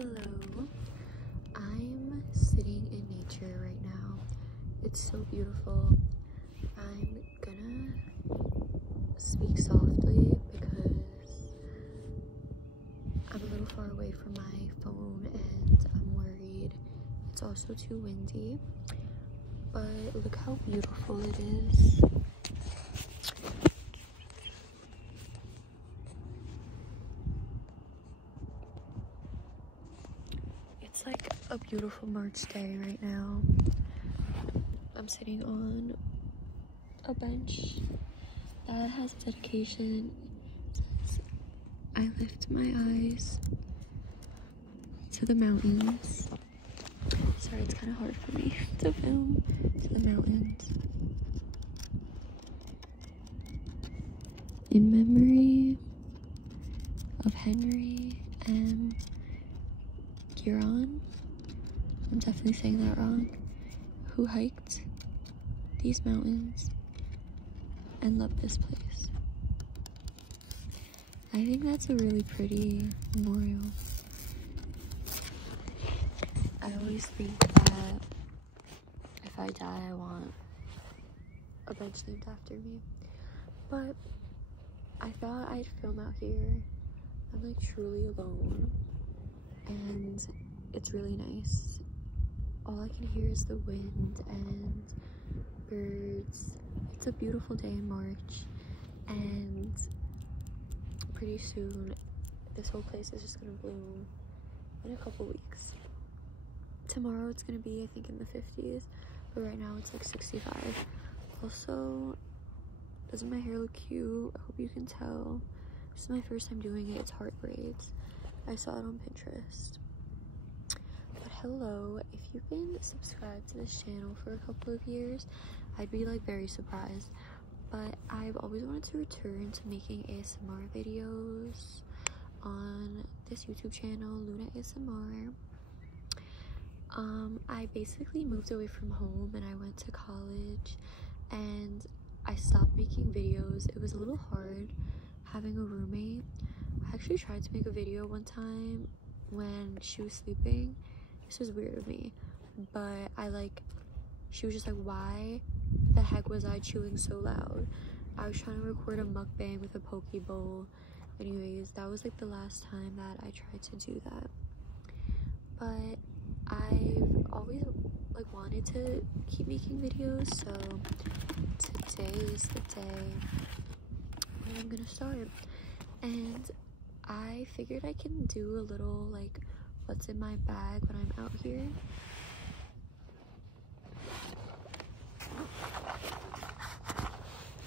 Hello, I'm sitting in nature right now. It's so beautiful. I'm gonna speak softly because I'm a little far away from my phone and I'm worried. It's also too windy, but look how beautiful it is. It's like a beautiful March day right now. I'm sitting on a bench that has a dedication. It says, I lift my eyes to the mountains. Sorry, it's kind of hard for me to film. To the mountains. In memory of Henry M. Giron, I'm definitely saying that wrong, who hiked these mountains and loved this place. I think that's a really pretty memorial. I always think that if I die, I want a bench named after me. But I thought I'd film out here. I'm like truly alone and it's really nice. All I can hear is the wind and birds. It's a beautiful day in March and pretty soon this whole place is just gonna bloom in a couple weeks. Tomorrow it's gonna be, I think, in the 50s, but right now it's like 65. Also, doesn't my hair look cute? I hope you can tell. This is my first time doing it. It's heart braids. I saw it on Pinterest. But hello, if you've been subscribed to this channel for a couple of years, I'd be like very surprised. But I've always wanted to return to making ASMR videos on this YouTube channel, Luna ASMR. I basically moved away from home and I went to college and I stopped making videos. It was a little hard having a roommate. I actually tried to make a video one time when she was sleeping. This was weird of me, but she was just like, why the heck was I chewing so loud? I was trying to record a mukbang with a poke bowl. Anyways, that was like the last time that I tried to do that. But I've always like wanted to keep making videos, so today is the day when I'm gonna start. And I figured I can do a little like what's in my bag when I'm out here.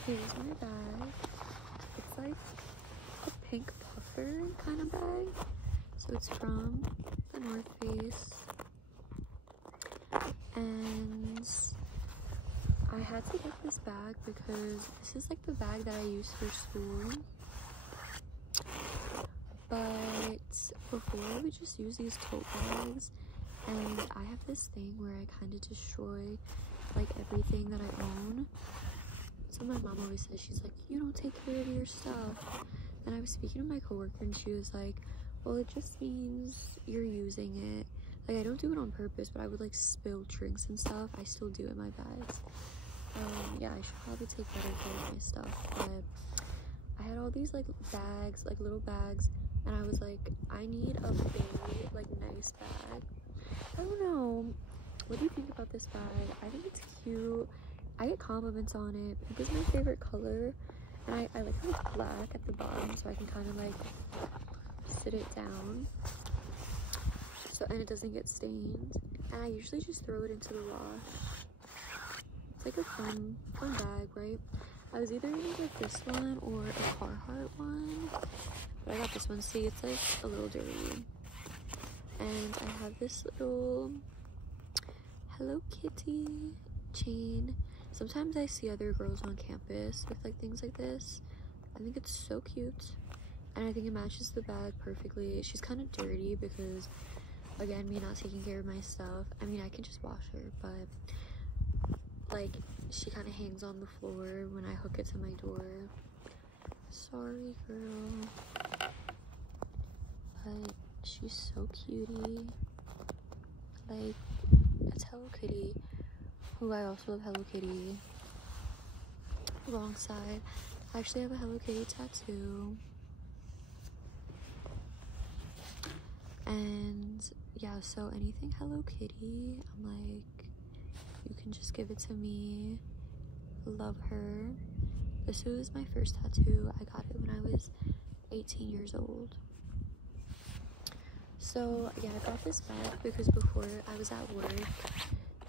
Here's my bag. It's like a pink puffer kind of bag. So it's from the North Face. And I had to get this bag because this is like the bag that I use for school. But before I would just use these tote bags, and I have this thing where I kind of destroy like everything that I own. So my mom always says, she's like, you don't take care of your stuff. And I was speaking to my coworker and she was like, well, it just means you're using it. Like, I don't do it on purpose, but I would like spill drinks and stuff. I still do in my bags. Yeah, I should probably take better care of my stuff. But I had all these like bags, like little bags, and I was like, I need a very like nice bag. I don't know. What do you think about this bag? I think it's cute. I get compliments on it. Pink is my favorite color. And I like how it's black at the bottom, so I can kind of like sit it down. So, and it doesn't get stained. And I usually just throw it into the wash. It's like a fun bag, right? I was either gonna get this one or a Carhartt one, but I got this one. See, it's like a little dirty. And I have this little Hello Kitty chain. Sometimes I see other girls on campus with like things like this. I think it's so cute. And I think it matches the bag perfectly. She's kind of dirty because, again, me not taking care of my stuff. I mean, I can just wash her, but like she kind of hangs on the floor when I hook it to my door. Sorry, girl. But she she's so cutie. Like, it's Hello Kitty, who I also love Hello Kitty. Wrong side. I actually have a Hello Kitty tattoo. And yeah, so anything Hello Kitty, I'm like, you can just give it to me. Love her. This was my first tattoo. I got it when I was 18 years old. So yeah, I got this back because before I was at work,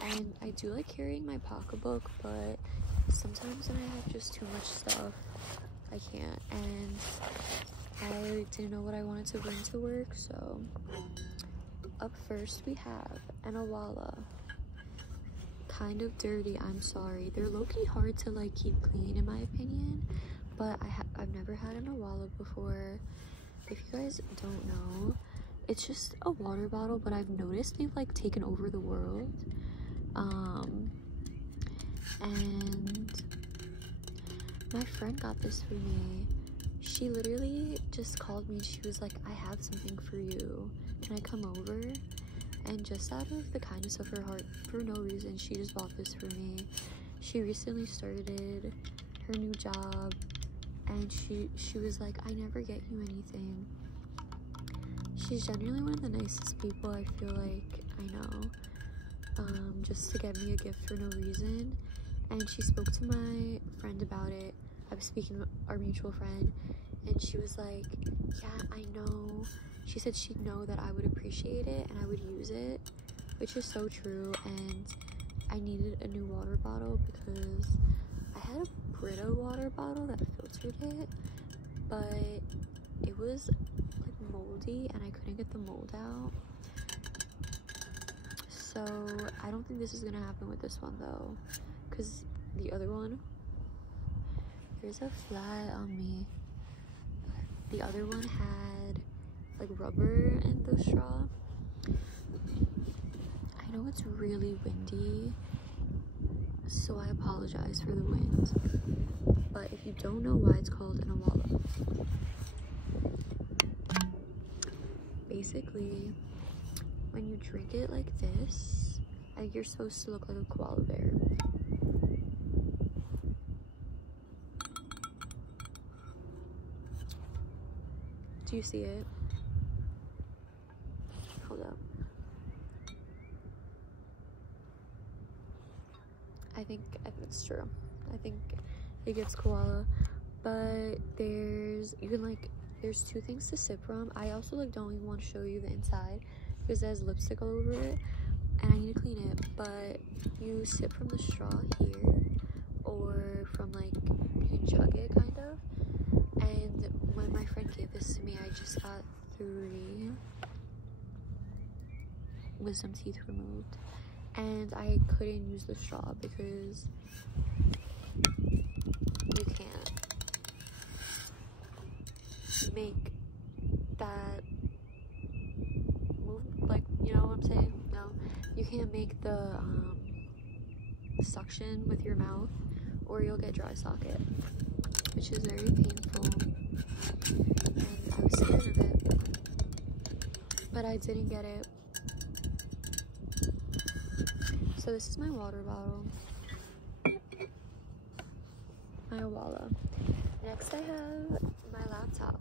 and I do like carrying my pocketbook, but sometimes when I have just too much stuff, I can't, and I didn't know what I wanted to bring to work. So up first we have an Awala. Kind of dirty, I'm sorry. They're low-key hard to like keep clean in my opinion, but I've never had an Awala before. If you guys don't know, it's just a water bottle, but I've noticed they've like taken over the world. And my friend got this for me. She literally just called me and she was like, I have something for you, can I come over? And just out of the kindness of her heart, for no reason, she just bought this for me. She recently started her new job, and she was like, I never get you anything. She's genuinely one of the nicest people I feel like I know, just to get me a gift for no reason. And she spoke to my friend about it. I was speaking to our mutual friend, and she was like, yeah, I know. She said she'd know that I would appreciate it and I would use it, which is so true. And I needed a new water bottle because I had a Brita water bottle that filtered it, but it was like moldy and I couldn't get the mold out. So I don't think this is gonna happen with this one though, because the other one, there's a fly on me. The other one had like rubber in the straw. I know it's really windy, so I apologize for the wind, but if you don't know why it's called an Awala, basically when you drink it like this, you're supposed to look like a koala bear. Do you see it? Hold up. I think it's true. I think it gets koala, but there's two things to sip from. I also like don't even want to show you the inside because there's lipstick all over it and I need to clean it. But you sip from the straw here, or from like, you can chug it kind of. And when my friend gave this to me, I just got 3 wisdom teeth removed, and I couldn't use the straw because you can't make that move, like, you know what I'm saying? No, you can't make the suction with your mouth or you'll get dry socket, which is very painful, and I was scared of it, but I didn't get it. So this is my water bottle, my Awala. Next I have my laptop.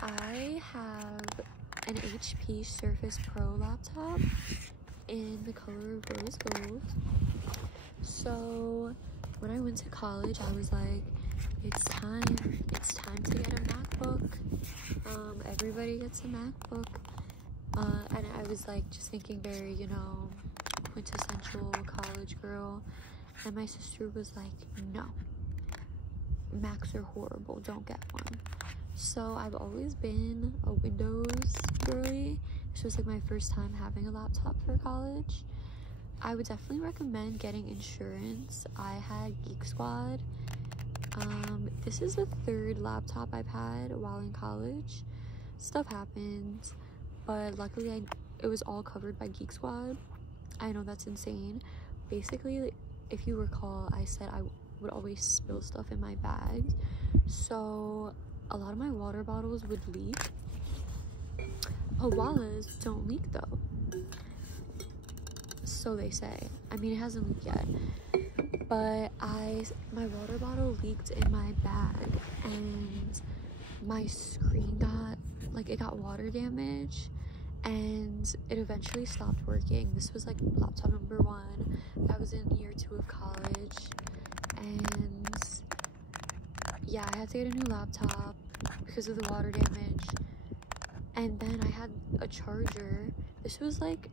I have an HP Surface Pro laptop in the color of rose gold. So when I went to college, I was like, it's time to get a MacBook. Everybody gets a MacBook. And I was like just thinking very, you know, quintessential college girl. And my sister was like, no, Macs are horrible, don't get one. So I've always been a Windows girly. This was like my first time having a laptop for college. I would definitely recommend getting insurance. I had Geek Squad. This is the 3rd laptop I've had while in college. Stuff happens, but luckily it was all covered by Geek Squad. I know that's insane. Basically, if you recall, I said I would always spill stuff in my bags. So a lot of my water bottles would leak. Owalas don't leak though, so they say. I mean, it hasn't leaked yet, but my water bottle leaked in my bag, and my screen got, like, it got water damage, and it eventually stopped working. This was like laptop number 1. I was in year 2 of college, and yeah, I had to get a new laptop because of the water damage. And then I had a charger. This was like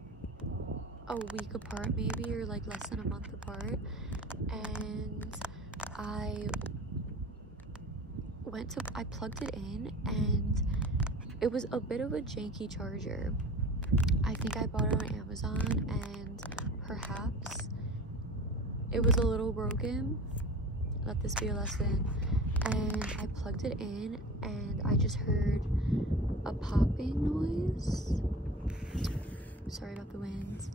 a week apart maybe, or like less than a month apart, and I plugged it in, and it was a bit of a janky charger. I think I bought it on Amazon, and perhaps it was a little broken. Let this be a lesson. And I plugged it in, and I just heard a popping noise. Sorry about the winds.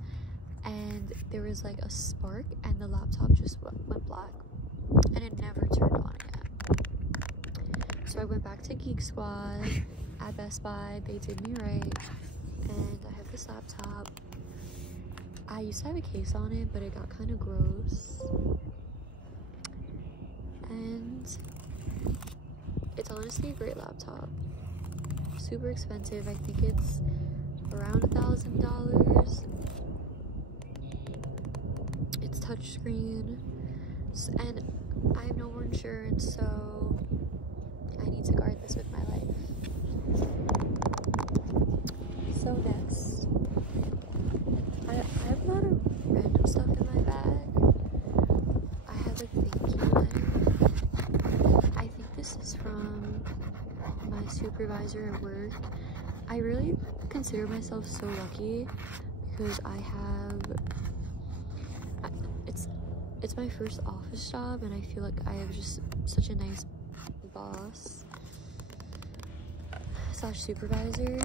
And there was like a spark, and the laptop just went black, and it never turned on again. So I went back to Geek Squad at Best Buy. They did me right, and I have this laptop. I used to have a case on it, but it got kind of gross, and it's honestly a great laptop. Super expensive. I think it's around $1,000. It's touchscreen, and I have no more insurance, so I need to guard this with my life. So next, I have a lot of random stuff in my bag. I have a thank you letter. I think this is from my supervisor at work. I really consider myself so lucky because I have, it's my first office job, and I feel like I have just such a nice boss / supervisor.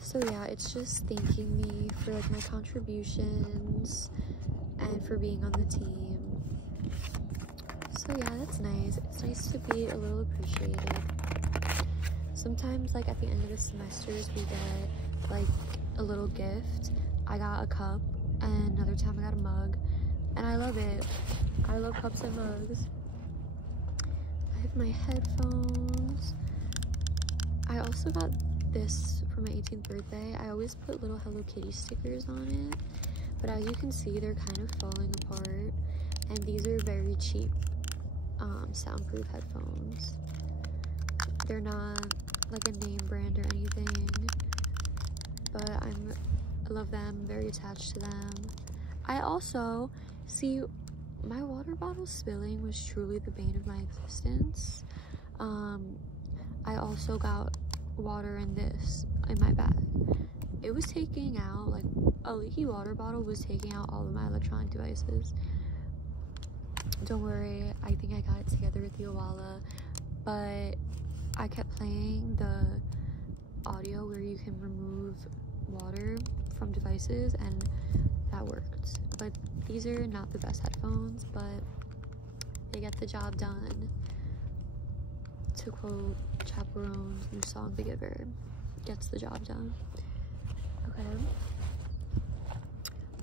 So yeah, it's just thanking me for like my contributions and for being on the team. So yeah, that's nice. It's nice to be a little appreciated. Sometimes, like at the end of the semesters, we get like a little gift. I got a cup, and another time I got a mug, and I love it. I love cups and mugs. I have my headphones. I also got this for my 18th birthday. I always put little Hello Kitty stickers on it, but as you can see, they're kind of falling apart, and these are very cheap soundproof headphones. They're not like a name brand or anything, but I love them, very attached to them. I also see my water bottle spilling was truly the bane of my existence. I also got water in my bag. It was taking out, like, a leaky water bottle was taking out all of my electronic devices. Don't worry, I think I got it together with the Owala, but I kept playing the audio where you can remove water from devices, and that worked. But these are not the best headphones, but they get the job done. To quote Chaperone's new song, The Giver, gets the job done. Okay.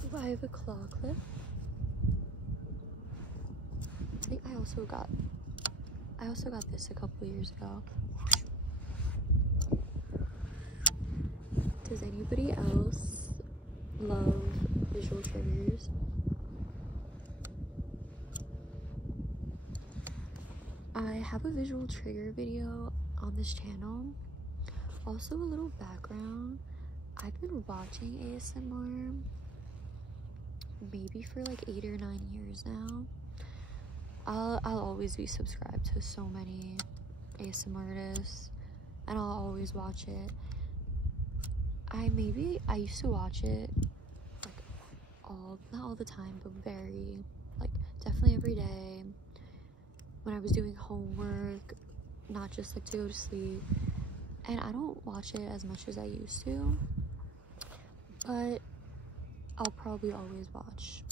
Ooh, I have a claw clip. I also got this a couple years ago. Does anybody else love visual triggers? I have a visual trigger video on this channel. Also, a little background. I've been watching ASMR maybe for like 8 or 9 years now. I'll always be subscribed to so many ASMR artists, and I'll always watch it. I used to watch it like not all the time, but definitely every day when I was doing homework, not just like to go to sleep. And I don't watch it as much as I used to, but I'll probably always watch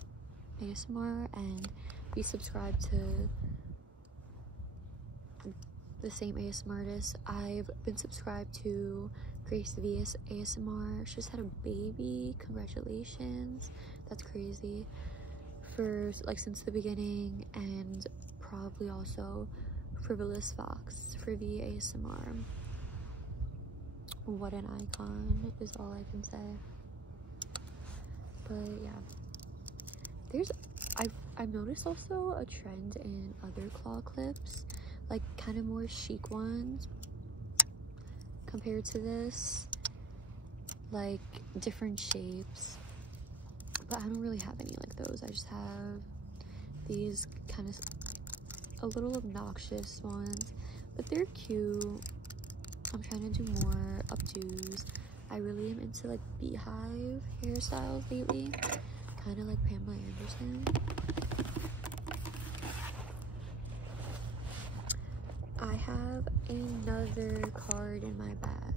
ASMR, and be subscribed to the same ASMR artist. I've been subscribed to Grace VS ASMR. She just had a baby. Congratulations. That's crazy. For like since the beginning, and probably also Frivolous Fox for the ASMR. What an icon is all I can say. But yeah, I've noticed also a trend in other claw clips, like kind of more chic ones compared to this, like different shapes, but I don't really have any like those. I just have these kind of a little obnoxious ones, but they're cute. I'm trying to do more updos. I really am into like beehive hairstyles lately, kind of like Pamela Anderson. I have another card in my bag.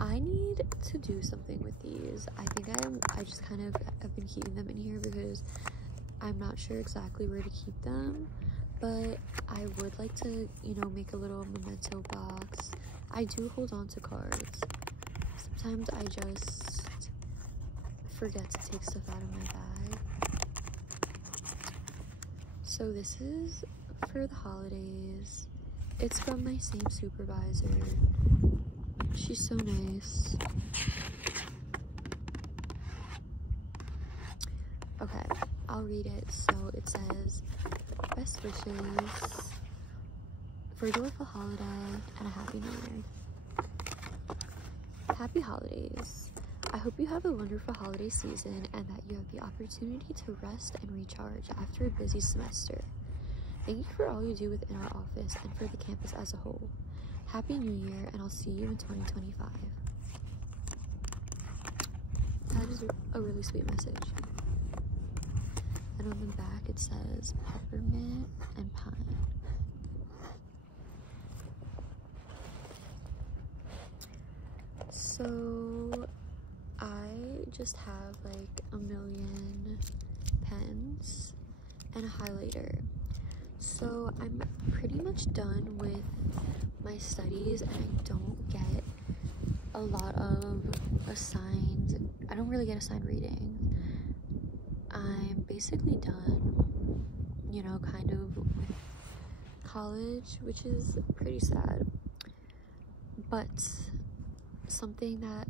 I need to do something with these. I think I just kind of have been keeping them in here because I'm not sure exactly where to keep them, but I would like to, you know, make a little memento box. I do hold on to cards. Sometimes I just forget to take stuff out of my bag. So this is for the holidays. It's from my same supervisor. She's so nice. Okay, I'll read it. So it says, best wishes for a joyful holiday and a happy new year. Happy holidays. I hope you have a wonderful holiday season and that you have the opportunity to rest and recharge after a busy semester. Thank you for all you do within our office and for the campus as a whole. Happy New Year, and I'll see you in 2025. That is a really sweet message. And on the back it says peppermint and pine. So I just have like a million pens and a highlighter. So I'm pretty much done with my studies and I don't get a lot of assigned, I don't really get assigned reading. I'm basically done, you know, kind of with college, which is pretty sad. But something that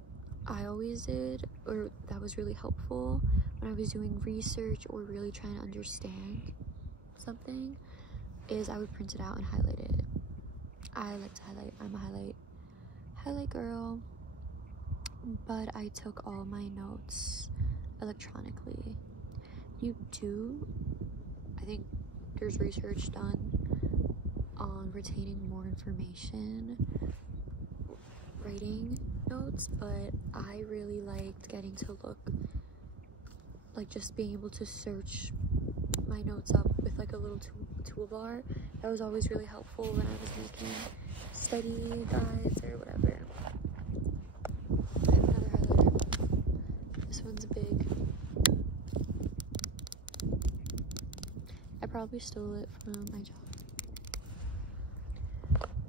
I always did, or that was really helpful when I was doing research or really trying to understand something, is I would print it out and highlight it. I like to highlight. I'm a highlight girl, but I took all my notes electronically. You do, I think there's research done on retaining more information writing notes, but I really liked getting to look, like just being able to search my notes up with like a little toolbar. That was always really helpful when I was making study guides or whatever. I have another highlighter. This one's big. I probably stole it from my job.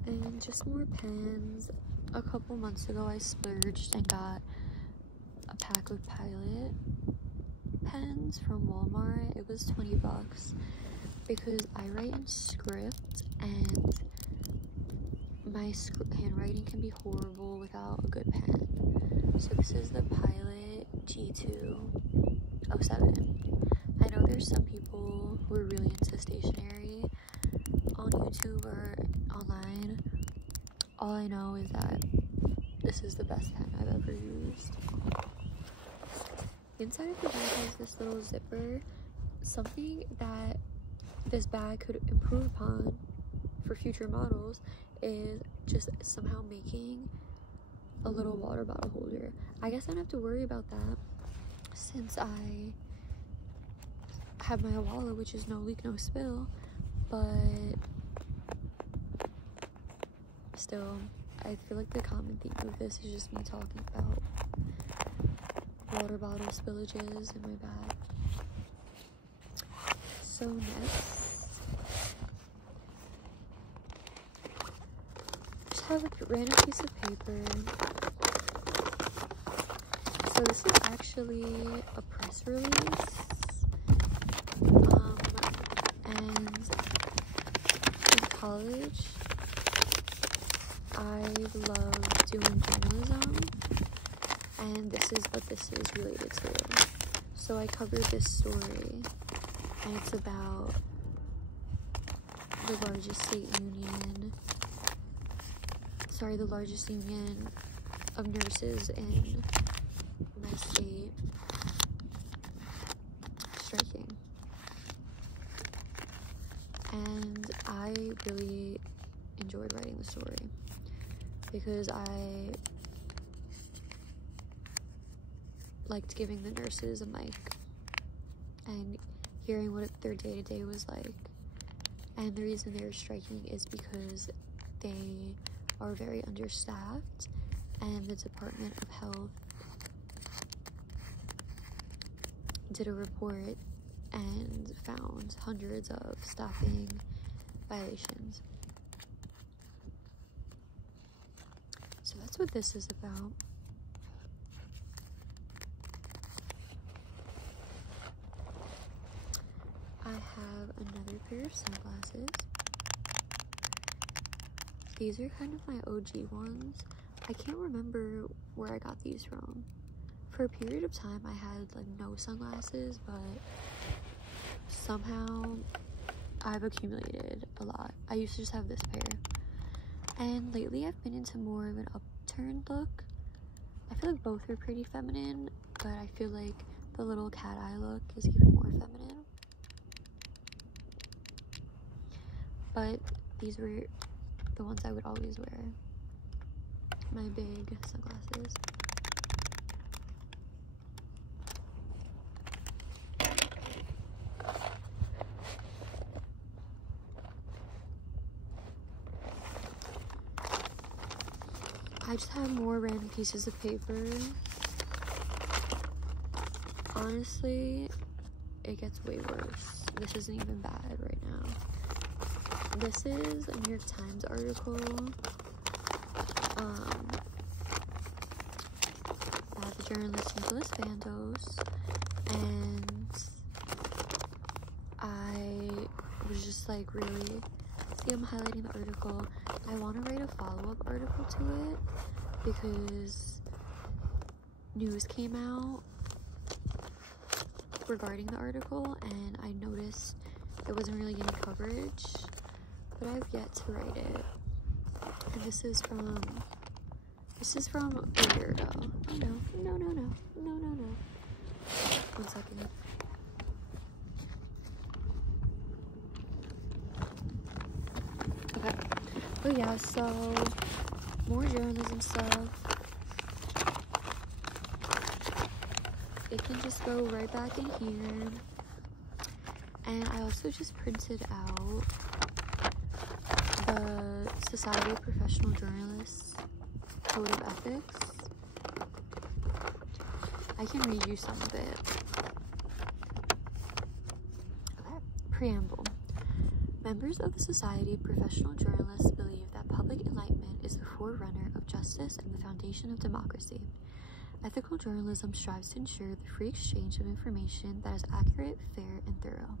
And just more pens. A couple months ago I splurged and got a pack of Pilot pens from Walmart. It was 20 bucks because I write in script and my handwriting can be horrible without a good pen. So this is the Pilot G207. I know there's some people who are really into stationery on YouTube or online. All I know is that this is the best pen I've ever used. Inside of the bag has this little zipper. Something that this bag could improve upon for future models is just somehow making a little water bottle holder. I guess I don't have to worry about that since I have my Awala, which is no leak, no spill, but still, I feel like the common theme of this is just me talking about water bottle spillages in my bag. So So next, just have a random piece of paper. So this is actually a press release, and in college, I love doing journalism, and this is what this is related to. So I covered this story, and it's about the largest union of nurses in my state striking. And I really enjoyed writing the story because I liked giving the nurses a mic and hearing what their day-to-day was like. And the reason they were striking is because they are very understaffed, and the Department of Health did a report and found hundreds of staffing violations. So that's what this is about. I have another pair of sunglasses. These are kind of my OG ones. I can't remember where I got these from. For a period of time, I had like no sunglasses, but somehow I've accumulated a lot. I used to just have this pair. And lately I've been into more of an upturned look. I feel like both are pretty feminine, but I feel like the little cat eye look is even more feminine. But these were the ones I would always wear. My big sunglasses. I just have more random pieces of paper. Honestly, it gets way worse. This isn't even bad right now. This is a New York Times article by the journalist Nicholas Vandos, and I was just like, really? See, I'm highlighting the article. I want to write a follow-up article to it because news came out regarding the article, and I noticed there wasn't really any coverage, but I've yet to write it. And this is from a year ago. Oh no. 1 second. Okay. But yeah, so more journalism stuff. It can just go right back in here. And I also just printed out the Society of Professional Journalists Code of Ethics. I can read you some of it. Okay. Preamble. Members of the Society of Professional Journalists believe that public enlightenment is the forerunner of justice and the foundation of democracy. Ethical journalism strives to ensure the free exchange of information that is accurate, fair, and thorough.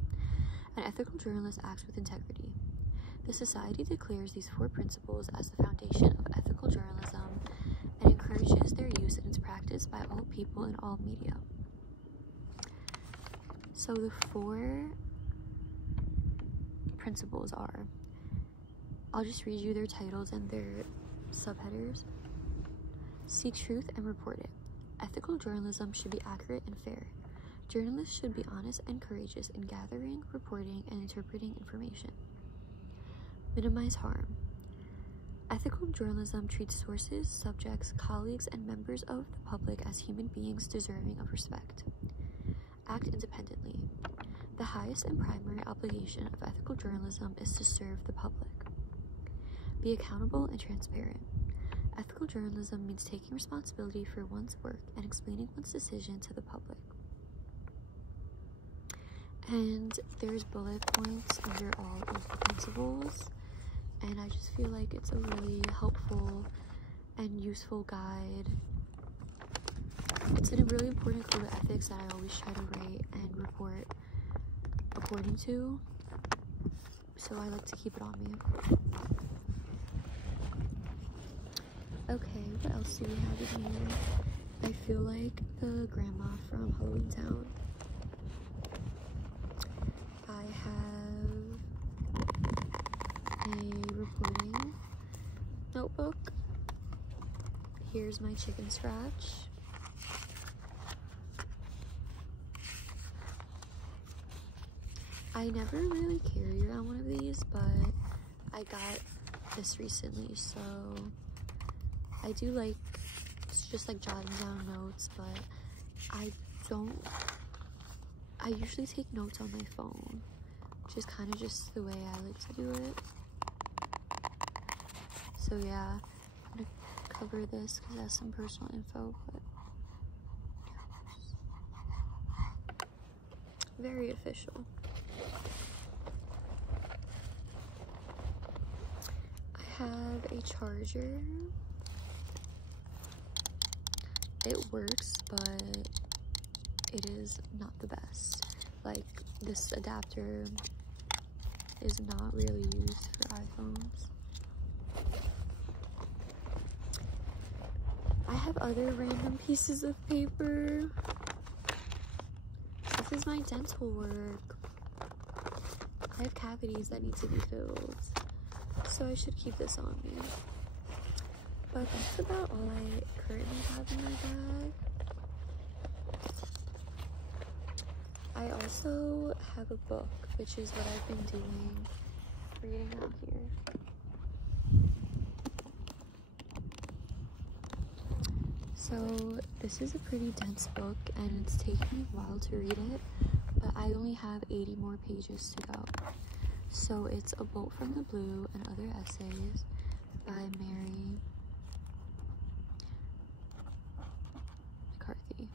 An ethical journalist acts with integrity. The Society declares these 4 principles as the foundation of ethical journalism and encourages their use in its practice by all people in all media. So the 4 principles are, I'll just read you their titles and their subheaders. Seek truth and report it. Ethical journalism should be accurate and fair. Journalists should be honest and courageous in gathering, reporting, and interpreting information. Minimize harm. Ethical journalism treats sources, subjects, colleagues, and members of the public as human beings deserving of respect. Act independently. The highest and primary obligation of ethical journalism is to serve the public. Be accountable and transparent. Ethical journalism means taking responsibility for one's work and explaining one's decision to the public. and there's bullet points under all of the principles, and I just feel like it's a really helpful and useful guide. It's a really important code of ethics that I always try to write and report according to, so I like to keep it on me. Okay, what else do we have in here? I feel like the grandma from Halloween Town. I have a reporting notebook. Here's my chicken scratch. I never really carry around one of these, but I got this recently, so I do like, it's just like jotting down notes, but I usually take notes on my phone, which is kind of just the way I like to do it. So yeah, I'm gonna cover this because it has some personal info, but yeah, very official. I have a charger. It works, but it is not the best. Like, this adapter is not really used for iPhones. I have other random pieces of paper. This is my dental work. I have cavities that need to be filled, so I should keep this on me. But that's about all I currently have in my bag. I also have a book, which is what I've been reading out here. So this is a pretty dense book, and it's taken me a while to read it, but I only have 80 more pages to go. So it's A Bolt from the Blue and Other Essays by Mary McCarthy.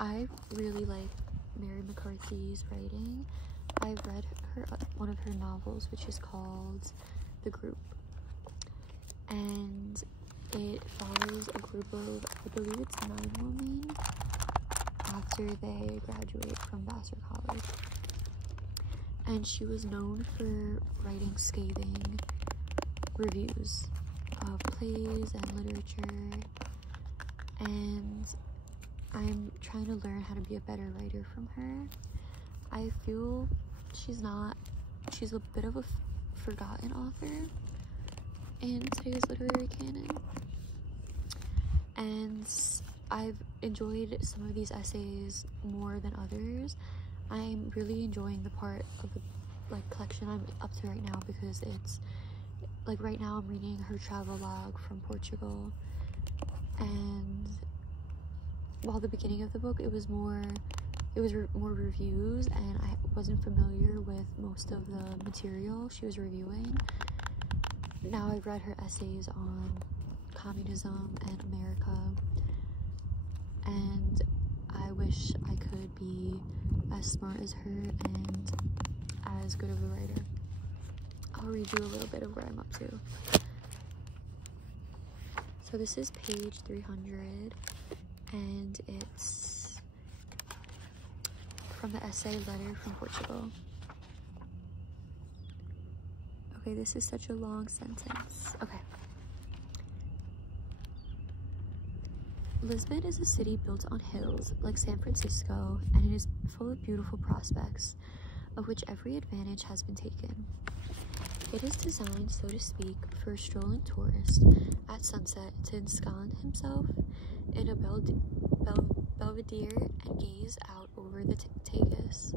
I really like Mary McCarthy's writing. I've read one of her novels, which is called The Group, and it follows a group of, I believe it's 9 women, after they graduate from Vassar College. And she was known for writing scathing reviews of plays and literature, and I'm trying to learn how to be a better writer from her. I feel she's a bit of a forgotten author in today's literary canon, and I've enjoyed some of these essays more than others. I'm really enjoying the part of the collection I'm up to right now, because it's like, right now I'm reading her travel log from Portugal, and while the beginning of the book it was more reviews, and I wasn't familiar with most of the material she was reviewing. Now I've read her essays on communism and America, and I wish I could be as smart as her and as good of a writer. I'll read you a little bit of where I'm up to. So this is page 300, and it's from the essay Letter from Portugal. Okay, this is such a long sentence. Okay. Lisbon is a city built on hills like San Francisco, and it is full of beautiful prospects, of which every advantage has been taken. It is designed, so to speak, for a strolling tourist at sunset to ensconce himself in a belvedere and gaze out over the Tagus,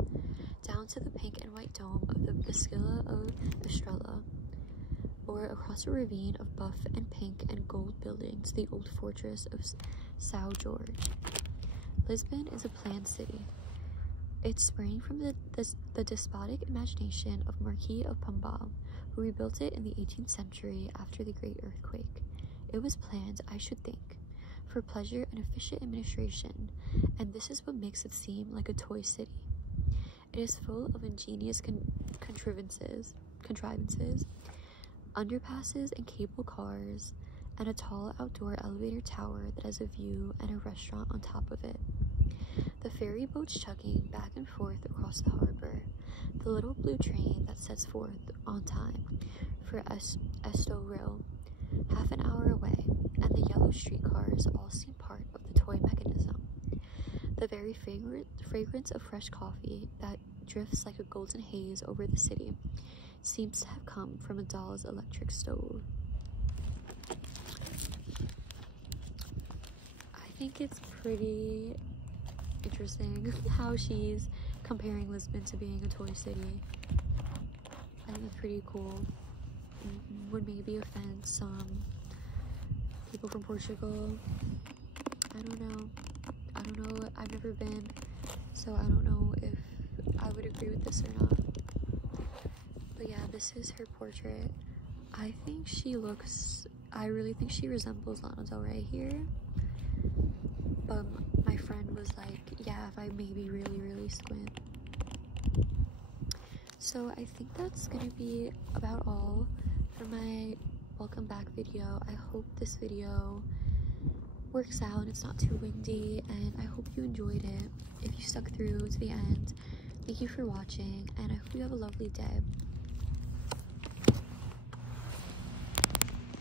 down to the pink and white dome of the Basilica of Estrella, or across a ravine of buff and pink and gold buildings, the old fortress of São Jorge. Lisbon is a planned city. It sprang from the despotic imagination of Marquis of Pombal, who rebuilt it in the 18th century after the Great Earthquake. It was planned, I should think, for pleasure and efficient administration, and this is what makes it seem like a toy city. It is full of ingenious contrivances, underpasses and cable cars, and a tall outdoor elevator tower that has a view and a restaurant on top of it. The ferry boats chugging back and forth across the harbor, the little blue train that sets forth on time for Estoril, half an hour away, and the yellow streetcars all seem part of the toy mechanism. The very fragrance of fresh coffee that drifts like a golden haze over the city seems to have come from a doll's electric stove. I think it's pretty interesting how she's comparing Lisbon to being a toy city. I think it's pretty cool. Would maybe offend some people from Portugal. I don't know. I've never been, so I don't know if I would agree with this or not. But yeah, this is her portrait. I really think she resembles Lana Del Rey here. But my friend was like, yeah, if I maybe really squint. So I think that's gonna be about all for my welcome back video. I hope this video works out and it's not too windy, and I hope you enjoyed it. If you stuck through to the end, thank you for watching, and I hope you have a lovely day.